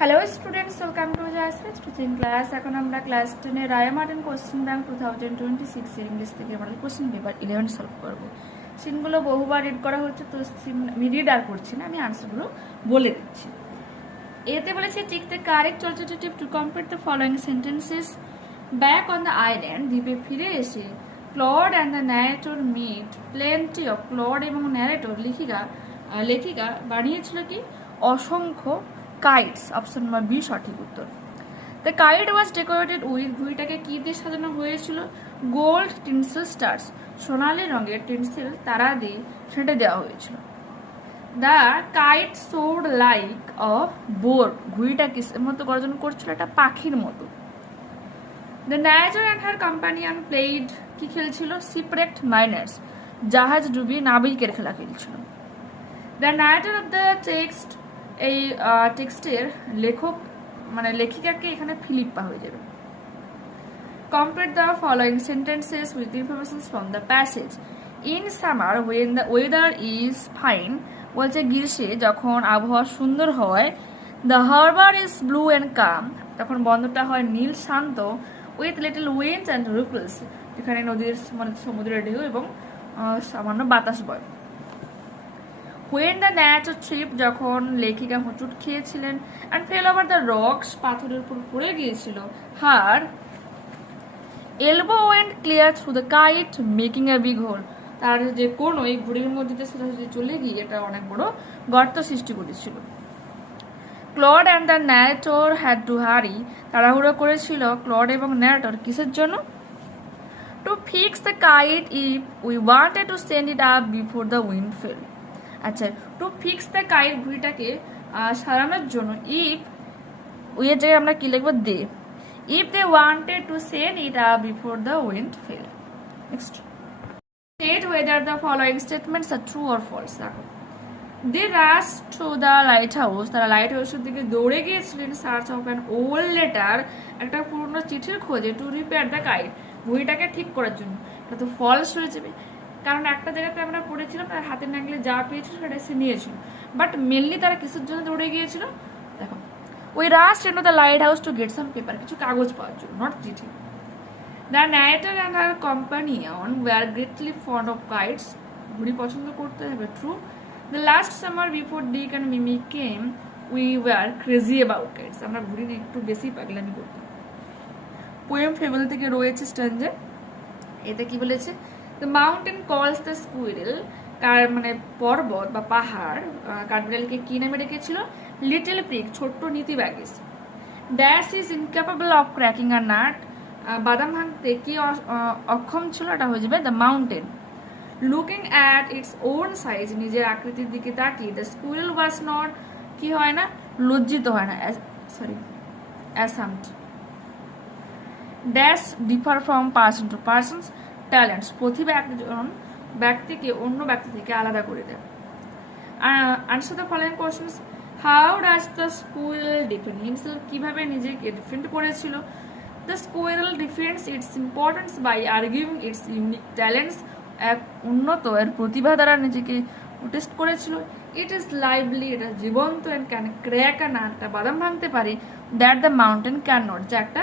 Hello students, welcome to Jayashri teaching class. এখন আমরা class 10 এর রায় মার্টিন কোশ্চেন ব্যাংক 2026 এর ইংলিশ থেকে আমাদের কোশ্চেন পেপার 11 সলভ করব। সিনগুলো বহুবার রিড করা হচ্ছে, তো আমি রিড আর করছি না, আমি আনসারগুলো বলে দিচ্ছি। এতে বলেছে tick the correct alternative to complete the following sentences. Back on the island, দ্বীপে ফিরে এসে Claude and the narrator meet plenty of. Claude এবং ন্যারেটর লেখিকা বানিয়েছিল কি অসংখ্য কাইটস। অপশন নম্বর বি সঠিক উত্তর। The kite was decorated with, ঘুড়িটাকে কি দিয়ে সাজানো হয়েছিল? গোল্ড টিনসেল স্টার্স, সোনালি রঙের টিনসেল তারা দিয়ে সেটা দেওয়া হয়েছিল। The kite soared like a bird, ঘুড়িটা কিসের মতো গর্জন করছিল? একটা পাখির মতো। The narrator and her companion played, কি খেলছিল? শিপরেক্ট মাইনার্স, জাহাজ ডুবিয়ে নাবিকের খেলা খেলছিল। The narrator of the text, এই টেক্সটের লেখক মানে লেখিকাকে এখানে ফিলিপ্পা হয়ে যাবে। Complete the following sentences with information from the passage. In summer when the weather is fine, বলছে গ্রীষ্মে যখন আবহাওয়া সুন্দর হয়। The harbour is blue and calm, তখন বন্দরটা হয় নীল শান্ত। With little winds and ripples, যেখানে নদীর মানে সমুদ্রের ঢেউ এবং সামান্য বাতাস বয়। When the narrator tripped, যখন লেখিকা হোঁচট খেয়েছিলেন। and fell over the rocks, পাথরের উপর পড়ে গিয়েছিল। her elbow went clear through the kite, making a big hole, তার যে কোন ওই ঘুড়ির মধ্যে সোজাসুজি চলে গিয়ে এটা অনেক বড় গর্ত সৃষ্টি করেছিল। Claude and the narrator had to hurry, তাড়াহুড়ো করেছিল ক্লড এবং ন্যারেটর কিসের জন্য? To fix the kite if we wanted to send it up before the wind fell. আচ্ছা, টু ফিক্স দ্য কাইট, ঘুড়িটাকে সারানোর জন্য। ইফ উইয়ের জায়গায় আমরা কি লিখবো? They. If they wanted to send it up before the wind fell. Next, state whether the following statements are true or false. দেখো, দে rush to the lighthouse, তারা লাইট হাউসের দিকে দৌড়ে গিয়েছিলেন। Search of an old letter, একটা পুরনো চিঠির খোঁজে। টু রিপেয়ার দ্য কাইট, ঘুড়িটাকে ঠিক করার জন্য। এটা তো ফলস হয়ে যাবে, কারণ একটা জায়গাতে আমরা পড়েছিলাম তার হাতের নাগলে যা পেয়েছিল সেটা সে নিয়েছিল। বাট মেনলি তারা কিসের জন্য দৌড়ে গিয়েছিল? দেখো, ওই rushed into the lighthouse to get some paper, কিছু কাগজ পাওয়ার জন্য, নট চিঠি। The narrator and her companion were greatly fond of kites, ঘুড়ি পছন্দ করতে হবে। True. The last summer before Dick and Mimi came we were crazy about kites, আমরা ঘুড়ি নিয়ে একটু বেশি পাগলামি করতাম। পোয়েম ফেবল থেকে রয়েছে স্ট্যান্জা। এতে কি বলেছে? দ্য মাউন্টেন কলস দ্য স্কুইরেল, মানে পর্বত বা পাহাড় কাঠবিড়ালকে কি নামে ডেকেছিল? লিটল প্রিক, ছোট্ট নীতি ব্যাগিস। Dash is incapable of cracking a nut, বাদাম ভাঙতে কি অক্ষম ছিল? এটা হয়ে যাবে the mountain. Looking at its own size, নিজের আকৃতির দিকে তাকিয়ে। দ্য স্কুইরেল ওয়াজ নট, কি হয় না? লজ্জিত হয় না, sorry ashamed. Dash differ from person to persons talents, প্রতিভা একজন ব্যক্তিকে অন্য ব্যক্তি থেকে আলাদা করে দেয়। Answer the following questions. How does the squirrel defend himself, কিভাবে নিজেকে ডিফেন্ড করেছিল? The squirrel defends its importance by arguing its unique talents, এক উন্নত এর প্রতিভা দ্বারা নিজেকে প্রোটেস্ট করেছিল। ইট ইজ লাইভলি, এটা জীবন্ত। And can crack a nut, বাদাম ভাঙতে পারে। That the mountain can not, যা একটা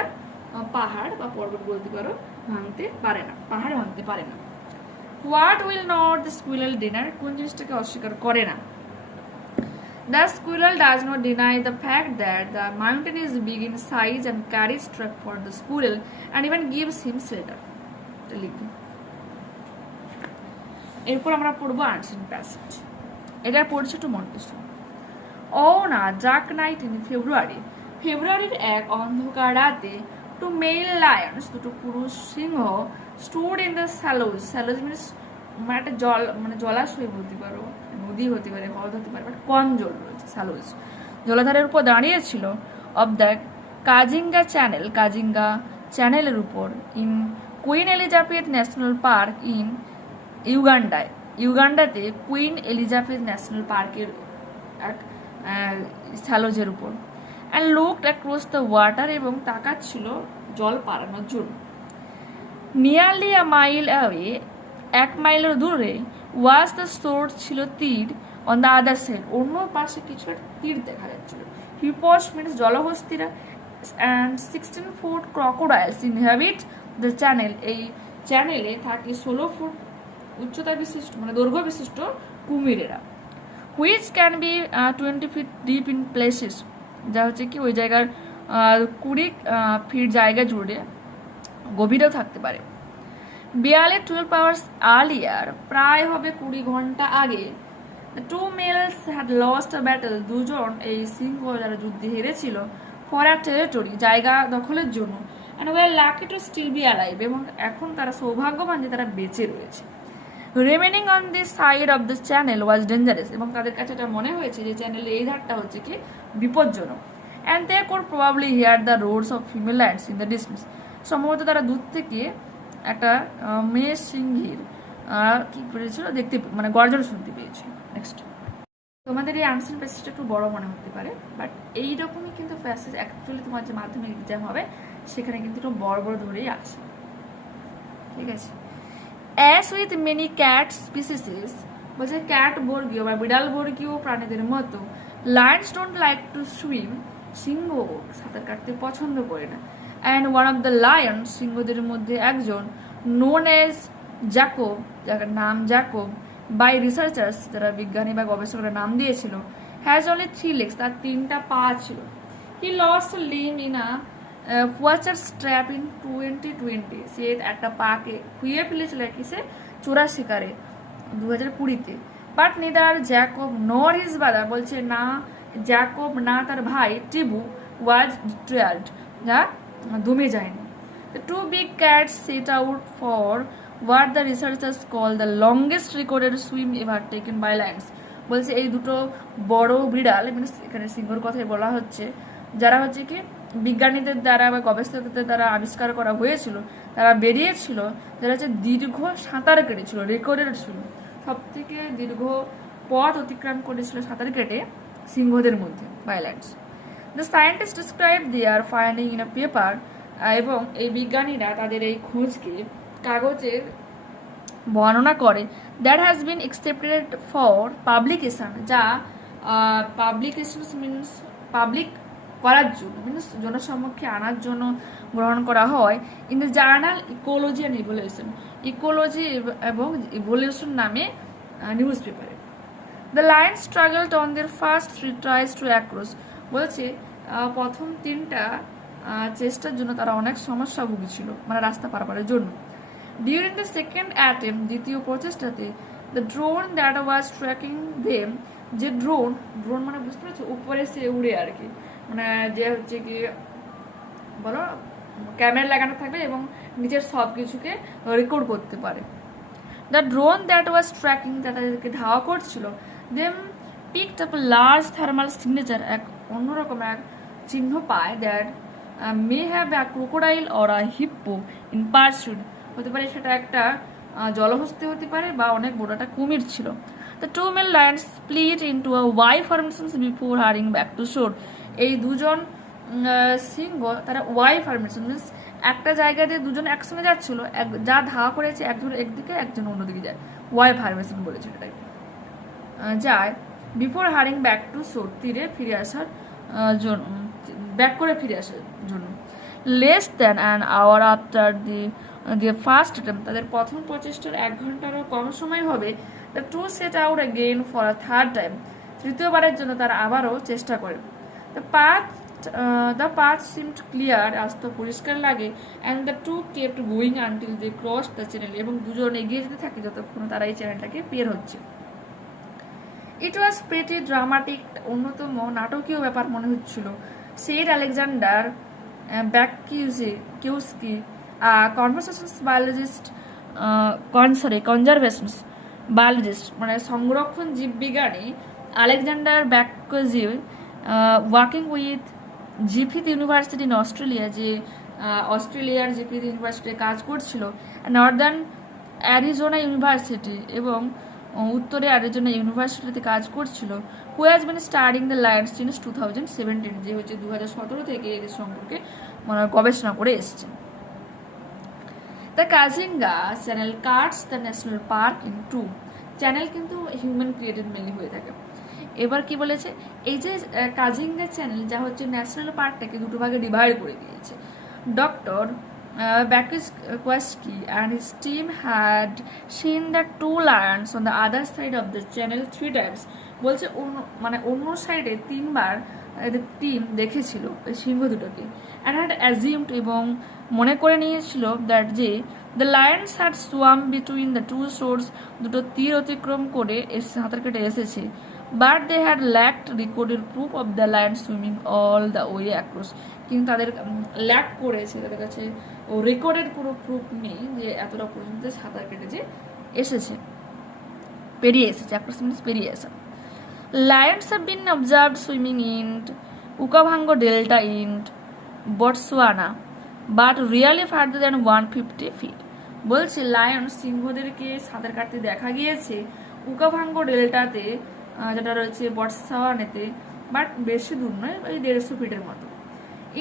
পাহাড় বা পর্বত বলতে পারো ভাঙতে পারে না, পাহাড় ভাঙতে পারে না। What will not the squirrel deny, কোন জিনিসটাকে অস্বীকার করে না? The squirrel does not deny the fact that the mountain is big in size and carriage track for the squirrel and even gives him shelter. লিখবো। এরপর আমরা পড়বো answer passage. এটা পড়ছে টু মন্টেসো। ও না ডার্ক নাইট ইন ফেব্রুয়ারি, ফেব্রুয়ারির এক অন্ধকার রাতে। টু মেল লায়ন্স, দুটো পুরুষ সিংহ। স্টুড ইন দ্য স্যালোজ, স্যালোজ মিনস মানে একটা জল, মানে জলাশয় বলতে পারো, নদী হতে পারে, হ্রদ হতে পারে, বাট কম জল রয়েছে। স্যালোজ জলাধারের উপর দাঁড়িয়েছিল। Of the Kazinga channel, Kazinga চ্যানেলের উপর। In Queen Elizabeth National park in ইউগান্ডায়, ইউগান্ডাতে কুইন এলিজাবেথ ন্যাশনাল পার্কের এক স্যালোজের উপর। And looked across the water, এবং তাকাচ্ছিল জল পাড়ানোর জন্য। নিয়ারলি আ মাইল অ্যাওয়ে, 1 মাইলের দূরে। ওয়াজ দ্য সোর্ড, ছিল তীর। অন দ্য আদার সাইড, অন্য পাশে কিছু একটা তীর দেখা যাচ্ছিল। হিপস মিনস জলহস্তিরা, and 16 foot crocodiles inhabit the channel, এই চ্যানেলে থাকে 16 ফুট উচ্চতা বিশিষ্ট মানে দৈর্ঘ্য বিশিষ্ট কুমিরেরা, which can be 20 feet deep in places, যা হচ্ছে কি ওই জায়গার 20 ফিট জায়গা জুড়ে গভীরেও থাকতে পারে। বিয়ালে 12 আওয়ার্স আর্লিয়ার, প্রায় হবে 20 ঘন্টা আগে, the two males had lost a battle, দুজন এই সিংহ যারা যুদ্ধে হেরেছিল, ফর আ টেরিটরি, জায়গা দখলের জন্য, and were lucky to still be alive, এবং এখন তারা সৌভাগ্যবান যে তারা বেঁচে রয়েছে। Remaining on this side of the channel was dangerous, এবং তাদের কাছে এটা মনে হয়েছে যে চ্যানেলের এই ধারটা হচ্ছে কি বিপজ্জনক। And they could probably hear the roars of female lions in the distance, সম্ভবত তারা দূর থেকে একটা মেয়ে সিংহীর কি করেছিল দেখতে মানে গর্জন শুনতে পেয়েছিল। নেক্সট, তোমাদের এই আনসার প্যাসেজটা একটু বড় মনে হতে পারে, বাট এইরকমই কিন্তু প্যাসেজ অ্যাকচুয়ালি তোমার যে মাধ্যমিক এক্সাম হবে সেখানে কিন্তু একটু বড় বড় ধরেই আসে, ঠিক আছে। As with many cat species, বলছে ক্যাট বর্গীয় বা বিড়াল বর্গীয় প্রাণীদের মতো, lions don't like to swim, সিংহ সাঁতার কাটতে পছন্দ করে না। And one of the lion, সিংহদের মধ্যে একজন, নোন এজ জ্যাকব, যার নাম জ্যাকব, বাই রিসার্চার্স যারা বিজ্ঞানী বা গবেষকরা নাম দিয়েছিল, হ্যাজ অনলি 3 legs, তার 3টা পা ছিল। He lost limb in a poacher strap in 2020, সে একটা পাকে খুইয়ে ফেলেছিল কিসে চোরা শিকারে 2020-তে। But neither Jacob nor his brother, বলছে না জ্যাকব না তার ভাই টিবু, ওয়াজ ডিট্রায়ার্ড, যা দমে যায়নি। The two big cats set out for what the researchers call the longest recorded swim ever taken by lions, বলছে এই দুটো বড় বিড়াল, এখানে সিংহর কথাই বলা হচ্ছে, যারা হচ্ছে কি বিজ্ঞানীদের দ্বারা বা গবেষকদের দ্বারা আবিষ্কার করা হয়েছিল, তারা বেরিয়েছিল, যারা হচ্ছে দীর্ঘ সাঁতার কেটেছিল, রেকর্ডেড ছিল, সব থেকে দীর্ঘ পথ অতিক্রম করেছিল সাঁতার কেটে সিংহদের মধ্যে by lions. The scientist describe their finding in a paper, এবং এই বিজ্ঞানীরা তাদের এই খোঁজকে কাগজের বর্ণনা করে, that has been accepted for publication, যা পাবলিকেশন মিনস পাবলিক করার জন্য মিনস জনসমক্ষে আনার জন্য গ্রহণ করা হয়, in the journal Ecology and Evolution, Ecology এবং ইভলিউশন নামে নিউজ পেপারে। The lion struggled on their first 3 tries to across, বলছে প্রথম 3টা চেষ্টার জন্য তারা অনেক সমস্যা ভুগেছিল মানে রাস্তা পারাপারের জন্য। ডিউরিং দ্য সেকেন্ড অ্যাটেম্প, দ্বিতীয় প্রচেষ্টাতে, the drone that was tracking them, যে ড্রোন মানে বুঝতে পারছো উপরে সে উড়ে আর কি, মানে যে হচ্ছে কি বলো ক্যামেরা লাগানো থাকবে এবং নিচের সব কিছুকে রেকর্ড করতে পারে। The drone that was tracking, যা তাদেরকে ধাওয়া করছিল, them picked up large thermal signature, এক অন্যরকম এক চিহ্ন পায়, that may have a crocodile or a hippo in pursuit, হতে পারে সেটা একটা জলহস্তি হতে পারে বা অনেক বড় একটা কুমির ছিল। The two male lions split into a Y formation before hurrying back to shore, এই দুজন সিংহ তারা ওয়াই ফরমেশন মিনস একটা জায়গা দিয়ে দুজন একসঙ্গে যাচ্ছিল, যা ধাওয়া করেছে একজন একদিকে একজন অন্যদিকে যায়, ওয়াই ফরমেশন বলেছে এটাকে, যায় বিফোর হারিং ব্যাক টু শোর, তীরে ফিরে আসার জন্য, ব্যাক করে ফিরে আসার জন্য। Less than an hour after the first attempt, তাদের প্রথম প্রচেষ্টার 1 ঘন্টারও কম সময় হবে, the two set out again for a third time, তৃতীয়বারের জন্য তারা আবারও চেষ্টা করে। দ্য পাথ সিমড ক্লিয়ার, রাস্তা পরিষ্কার লাগে, and the two kept going until they cross the channel, এবং দুজন এগিয়ে যেতে থাকে যতক্ষণ তারা এই চ্যানেলটাকে পের হচ্ছে। ইট ওয়াজ প্রিটি ড্রামাটিক, অন্যতম নাটকীয় ব্যাপার মনে হচ্ছিল, said Alexander Braczkowski, conversations biologist, conservations biologist মানে সংরক্ষণ জীববিজ্ঞানী আলেকজান্ডার ব্যাকিউজি, working with Griffith University in Australia, যে অস্ট্রেলিয়ার জিফিথ ইউনিভার্সিটিতে কাজ করছিল, নর্দার্ন অ্যারিজোনা ইউনিভার্সিটি এবং উত্তরে অ্যারিজোনা ইউনিভার্সিটিতে কাজ করছিল, who has been studying the Lions since 2017, যে হচ্ছে 2017 থেকে এদের সম্পর্কে মানে গবেষণা করে এসছে। The Kazinga channel cuts the national park in two, channel কিন্তু হিউম্যান ক্রিয়েটেড মেনলি হয়ে থাকে। এবার কি বলেছে, এই যে কাজিঙ্গা চ্যানেল যা হচ্ছে ন্যাশনাল পার্কটাকে দুটো ভাগে ডিভাইড করে দিয়েছে। Doctor Bakowski and his team had seen the two lions on the other side of the channel 3 times. বলছে মানে অন্য সাইডে 3বার এদের টিম দেখেছিল ওই সিংহ দুটোকে, and had assumed এবং মনে করে নিয়েছিল that যে the lions had swum between the two shores, দুটো তীর অতিক্রম করে সাঁতার কেটে এসেছে, but they had lacked recorded proof of the lions swimming all the way across. কিন্তু তাদের ল্যাক করেছে, তাদের কাছে রেকর্ডেড কোনো প্রুফ নেই যে এতটা পর্যন্ত সাঁতার কেটে যে এসেছে, পেরিয়ে এসেছে, অ্যাক্রস মিনস পেরিয়ে এসে। Lions have been observed swimming in Okavango Delta in Botswana but really further than 150 feet. বলছে লায়ন সিংহদেরকে সাঁতার কাটতে দেখা গিয়েছে উকাভাঙ্গো ডেল্টাতে, যেটা রয়েছে বটসওয়ানাতে, বাট বেশি দূর নয়, ওই 150 ফিটের মতো।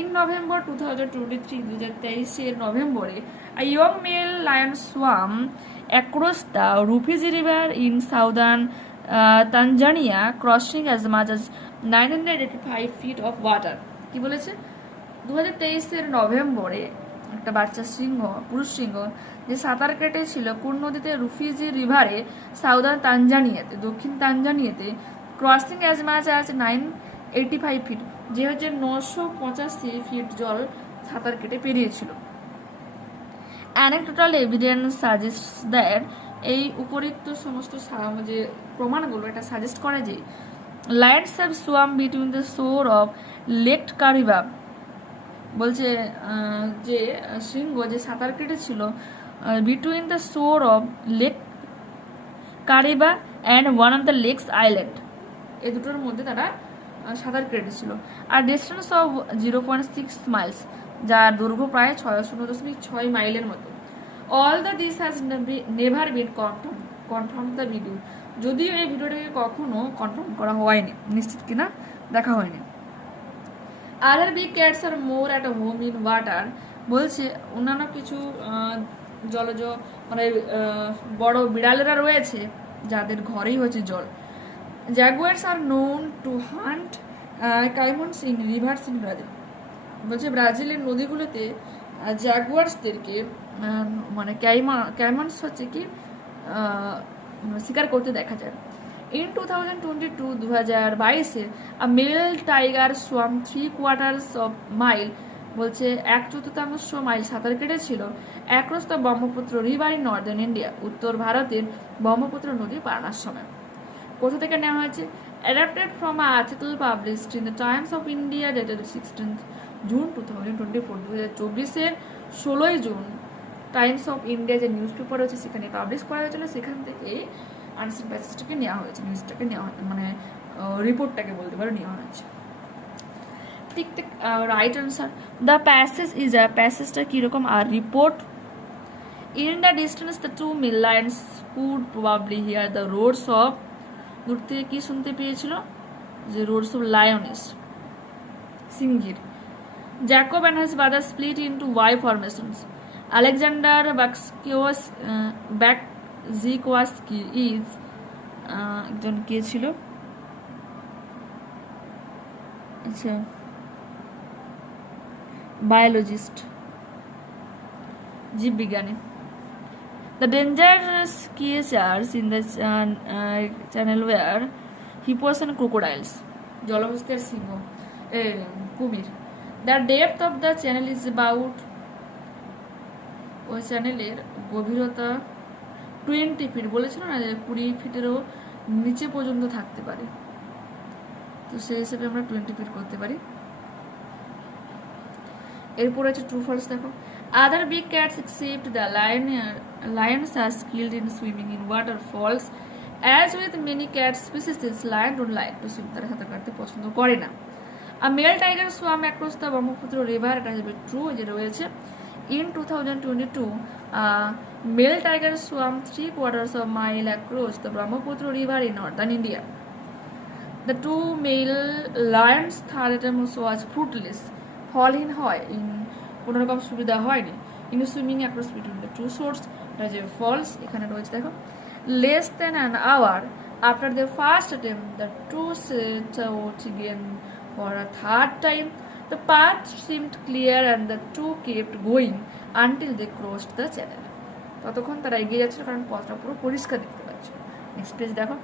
In November 2023, 2023 নভেম্বরে, a young male lion swam across the Rufiji River in southern Tanzania, crossing as much as 985 feet of water. কি বলেছে, 2023 নভেম্বরে একটা বাচ্চা সিংহ, পুরুষ সিংহ, যে সাঁতার কেটেছিল কোন নদীতে, রুফিজি রিভারে, সাউদার্ন তানজানিয়াতে, দক্ষিণ তানজানিয়াতে, crossing as much as 985 feet, যে হচ্ছে 985 ফিট জল সাঁতার কেটে পেরিয়েছিল। অ্যানেকডোটাল এভিডেন্স সাজেস্ট দ্যাট, এই উপরিক্ত সমস্ত যে প্রমাণগুলো এটা সাজেস্ট করে যে lions have swam between the shore of Lake Kariba. বলছে যে সিংহ যে সাঁতার কেটেছিল between the shore of Lake Kariba and one of the lake's island, এই দুটোর মধ্যে তারা সাঁতার কেটেছিল। আর ডিস্টেন্স অফ 0.6 মাইলস, যার দৈর্ঘ্য প্রায় 0.6 মাইলের মতো। All the this has never been confirm the video, যদিও এই ভিডিওটাকে কখনো কনফার্ম করা হয়নি, নিশ্চিত কিনা দেখা হয়নি। Other big cats are more at home in water, বলছে অন্যান্য কিছু জলজ মানে বড় বিড়ালেরা রয়েছে যাদের ঘরেই হচ্ছে জল। Jaguars are known to hunt caimans in rivers in Brazil, বলছে ব্রাজিলের নদীগুলোতে জাগুয়ার্সদেরকে মানে ক্যাইমন্স হচ্ছে কি শিকার করতে দেখা যায়। In 2022, 2022 a male tiger swam 3/4 of mile, বলছে 1/4 মাইল সাঁতার কেটেছিল across the Brahmaputra river in northern India, উত্তর ভারতের ব্রহ্মপুত্র নদী পারানোর সময়। কোথা থেকে নেওয়া হয়েছে, adapted from a article published in the Times of India dated 16 June 2024, 2024 16 June Times of India যে নিউজ পেপার হচ্ছে সেখানে পাবলিশ করা হয়েছিল, সেখান থেকে আনসার প্যাসেজটাকে নেওয়া হয়েছে, নিউজটাকে নেওয়া মানে রিপোর্টটাকে বলতে পারো নেওয়া হয়েছে। ঠিক ঠিক right answer. The passage is a, প্যাসেজটা কীরকম, আর report. In the distance the two male lions could probably hear the roars of, দূর থেকে কি শুনতে পেয়েছিল, যে রোডস অফ লায়নিস, সিংহের। Jacob and his brother split into Y formations. Alexander Braczkowski is একজন কে ছিল, আচ্ছা বায়োলজিস্ট, জীববিজ্ঞানী। The dangerous creatures in the channel were hippos and crocodiles, জলহস্তের সিংহ, কুমির। The depth of the channel is about, ওই চ্যানেলের গভীরতা 20 ফিট, বলেছিল না যে 20 ফিটেরও নিচে পর্যন্ত থাকতে পারে, তো সেই হিসেবে আমরা 20 ফিট করতে পারি। এরপর আছে ট্রু ফলস দেখো। Other big cats except the lions are skilled in swimming in waterfalls. As with many cat species, this lion don't like to swim, তারা সাঁতার কাটতে পছন্দ করে না। A male tiger swam across the Brahmaputra river, এটা হবে true, যে রয়েছে। In 2022, male tiger swam 3/4 of mile across the Brahmaputra river in northern India. The two male lions' third attempt was fruitless. ফলহীন হয়, কোনো রকম সুবিধা হয়নি। In swimming across between the two shores, এটা যে ফলস এখানে রয়েছে দেখো। Less than an hour After their first attempt, the two set out again for a third time. The path seemed clear and the two kept going until they crossed the channel. ততক্ষণ তারা এগিয়ে যাচ্ছিল কারণ পথটা পুরো পরিষ্কার দেখতে পাচ্ছিল। নেক্সট পেজ দেখো।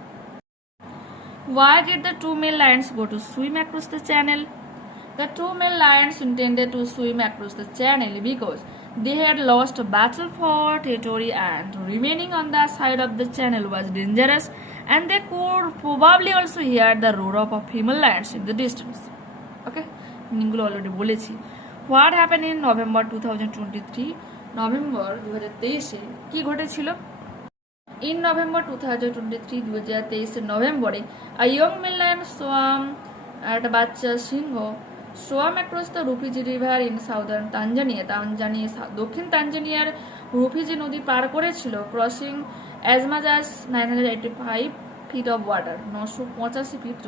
Why did the two male lions go to swim across the channel? The two male lions intended to swim across the channel because they had lost a battle for territory and remaining on the side of the channel was dangerous, and they could probably also hear the roar of female lions in the distance. Okay, নিগুলো already বলেছি। What happened in November 2023? November 2023 কি ঘটেছিল? In November 2023, 2023 নভেম্বরে a young male lion swam, একটা বাচ্চা সিংহ swam across the Rufiji river in southern Tanzania. দক্ষিণ তানজানিয়ার রুফিজি নদী পার করেছিল, crossing as much as 985 feet of water, 985 feet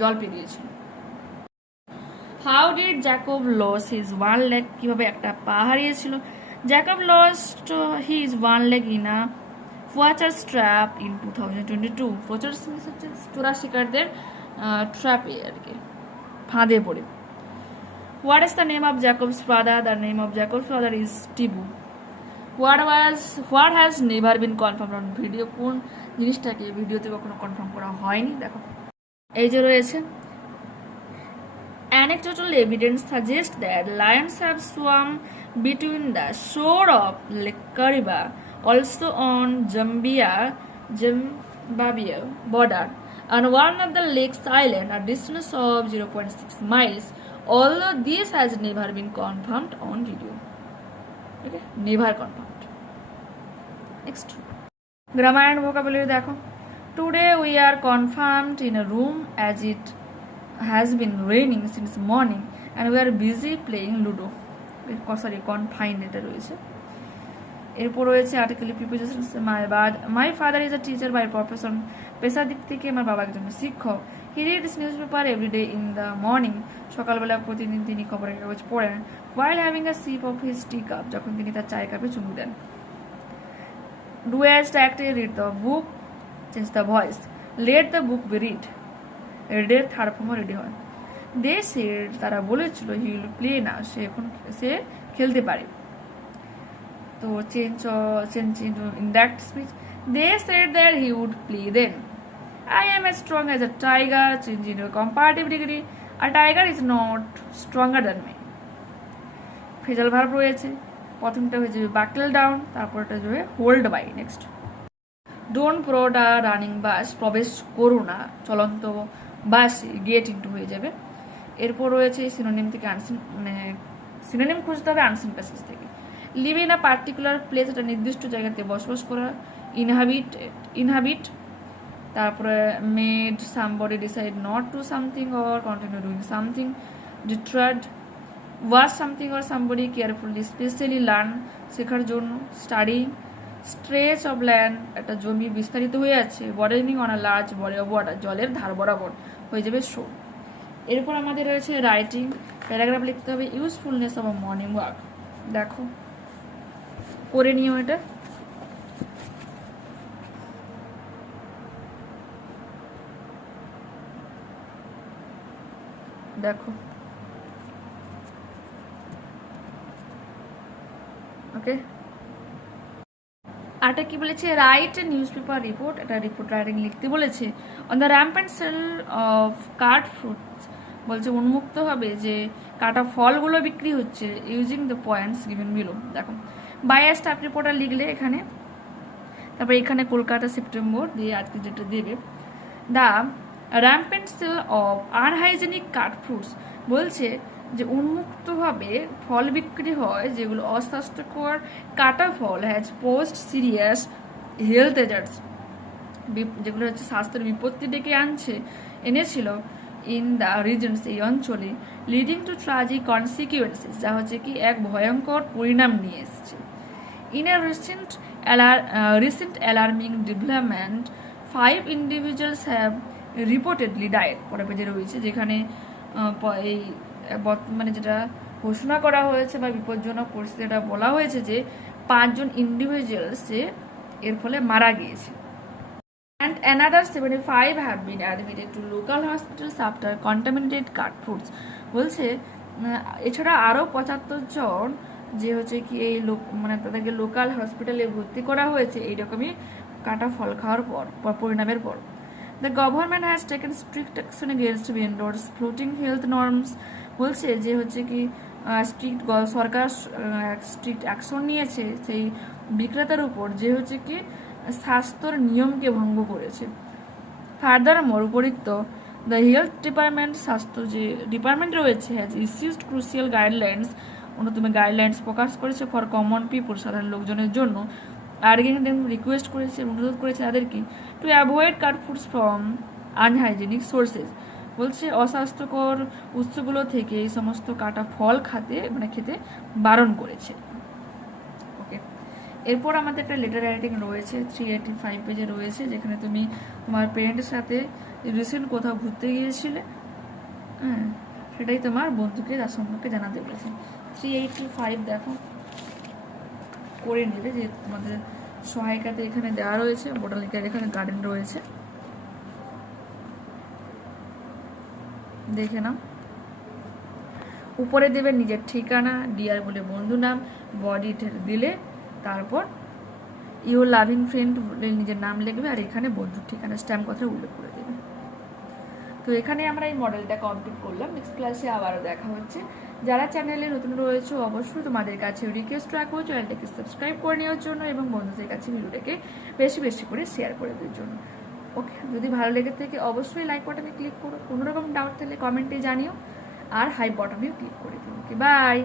জল পেরিয়েছিল। How did Jacob lose his one leg? কিভাবে একটা পা হারিয়েছিল? Jacob lost his one leg in a poacher's trap in 2022. Poachers means হচ্ছে চোরা শিকারদের ট্র্যাপে আর কি, ফাঁদে পড়ে। What is the name of Jacob's father? The name of Jacob's father is Tibu. What has never been confirmed on video? কোন জিনিসটাকে ভিডিওতে কখনো confirm করা হয়নি? দেখো এই যে রয়েছে, anecdotal evidence suggests that lions have swum between the shore of Lake Kariba, also on Zimbabwe border, and one of the lake's island, a distance of 0.6 miles, although this has never been confirmed on video. Okay, never confirmed. Next, grammar and vocabulary দেখো। Today we are confined in a room as it has been raining since morning and we are busy playing Ludo. Confined এটা রয়েছে। এরপর রয়েছে article preposition. My father is a teacher by profession, পেশার দিক থেকে আমার বাবা একজন শিক্ষক। He reads news paper every day in the morning, সকালবেলা প্রতিদিন তিনি খবরের কাগজ পড়েন। While having a sip of his tea cup, যখন তিনি তার চায়ের কাপে চুমুক দেন। Do as directed read the book, change the voice, let the book be read, রেডের থার্ড ফর্মও রেডি হয়। দে সেড, তারা বলেছিল, হি উইল প্লে না, সে খেলতে পারে। তো change into indirect speech, they said that he would play then. I am as strong as a tiger, change into comparative degree, a tiger is not stronger than me. Phrasal verb রয়েছে, প্রথমটা হয়ে যাবে buckle down, তারপরটা যাবে hold by. Next, don't board a running bus, প্রবেশ করো না চলন্ত বাসে, গেট ইন্টু হয়ে যাবে। এরপর রয়েছে সিনোনিম থেকে সিনোনিম খুঁজতে হবে আনসিন প্যাসেজ থেকে। Live in a particular place, একটা নির্দিষ্ট জায়গাতে বসবাস করা। ইনহাবিট, তারপরে made somebody decide not to something or continue doing something. Deter, watch something or somebody carefully, specially learn, শেখার জন্য। স্টাডি, স্ট্রেচ অফ ল্যান্ড, একটা জমি বিস্তারিত হয়ে আছে। Bordering on a large body of water, জলের ধার বরাবর, হয়ে যাবে শো। এরপর আমাদের রয়েছে রাইটিং, প্যারাগ্রাফ লিখতে হবে। Usefulness of a morning walk, দেখো করে নিও এটা। দেখো ওকে, আরটা কি বলেছে, write a newspaper report, এটা রিপোর্ট রাইটিং লিখতে বলেছে। On the rampant sale of cut fruits, বলছে উন্মুক্ত হবে যে কাটা ফলগুলো বিক্রি হচ্ছে, using the points given below. দেখো বাই আ স্টাফ রিপোর্টার লিখলে এখানে, তারপরে এখানে কলকাতা সেপ্টেম্বর দিয়ে আজকে যেটা দেবে। The rampant sale of unhygienic cut fruits, বলছে যে উন্মুক্তভাবে ফল বিক্রি হয় যেগুলো অস্বাস্থ্যকর কাটা ফল, has posed serious health hazards, যেগুলো হচ্ছে স্বাস্থ্যের বিপত্তি ডেকে এনেছিল ইন দ্য রিজনস, এই অঞ্চলে, লিডিং টু ট্রাজিক কনসিকুয়েন্সেস, যা হচ্ছে কি এক ভয়ঙ্কর পরিণাম নিয়ে এসছে। In a recent alarming development 5 individuals have reportedly died, পরে পেজে রয়েছে, যেখানে এই বর্তমানে যেটা ঘোষণা করা হয়েছে বা বিপজ্জনক পরিস্থিতিটা বলা হয়েছে যে 5 জন ইন্ডিভিজুয়ালস এর ফলে মারা গিয়েছে। and another 75 have been admitted to local hospitals after contaminated cut fruits বলছে এছাড়া আরও 75 জন যে হচ্ছে কি এই মানে তাদেরকে লোকাল হসপিটালে ভর্তি করা হয়েছে এইরকমই কাটা ফল খাওয়ার পর পরিণামের পর। The government has taken strict action against vendors flouting health norms বলছে যে হচ্ছে কি সরকার স্ট্রিক্ট অ্যাকশন নিয়েছে সেই বিক্রেতার উপর যে হচ্ছে কি স্বাস্থ্যর নিয়মকে ভঙ্গ করেছে। ফার্দারমোর উপরিক্ত দ্য হেলথ ডিপার্টমেন্ট স্বাস্থ্য যে ডিপার্টমেন্ট রয়েছে হ্যাজ ইস্যুড ক্রুশিয়াল গাইডলাইন্স অন্যতম গাইডলাইন্স প্রকাশ করেছে ফর কমন পিপল সাধারণ লোকজনের জন্য আর্গিং দেম রিকোয়েস্ট করেছে অনুরোধ করেছে তাদেরকে to avoid cut foods from unhygienic sources বলছে অস্বাস্থ্যকর উৎসগুলো থেকে এই সমস্ত কাটা ফল খেতে বারণ করেছে। ওকে, এরপর আমাদের একটা লেটার রাইটিং রয়েছে 385 পেজে রয়েছে, যেখানে তুমি তোমার পেরেন্টের সাথে রিসেন্ট কোথাও ঘুরতে গিয়েছিলে, হ্যাঁ সেটাই তোমার বন্ধুকে তার সম্পর্কে জানাতে বলেছে। 385 দেখো করে নেবে, যে তোমাদের সহায়িকাতে এখানে দেওয়া রয়েছে, বোটানিক্যাল এখানে গার্ডেন রয়েছে, দেখে নাও। উপরে দেবে নিজের ঠিকানা, ডিয়ার বলে বন্ধু নাম, বডি দিলে তারপর ইউর লাভিং ফ্রেন্ড বলে নিজের নাম লিখবে, আর এখানে বন্ধুর ঠিকানা স্ট্যাম্প কথা উল্লেখ করে দেবে। তো এখানে আমরা এই মডেলটা কমপ্লিট করলাম। নেক্সট ক্লাসে আবারও দেখা হচ্ছে। যারা চ্যানেলে নতুন রয়েছে অবশ্যই তোমাদের কাছে রিকোয়েস্ট রাখবো চ্যানেলটাকে সাবস্ক্রাইব করে নেওয়ার জন্য এবং বন্ধুদের কাছে ভিডিওটাকে বেশি বেশি করে শেয়ার করে দেওয়ার জন্য। ওকে, যদি ভালো লেগে থাকে অবশ্যই লাইক বাটনে ক্লিক করো, কোনো রকম ডাউট থাকলে কমেন্টে জানিও, আর হাই বাটনেও ক্লিক করে দিও। ওকে, বাই।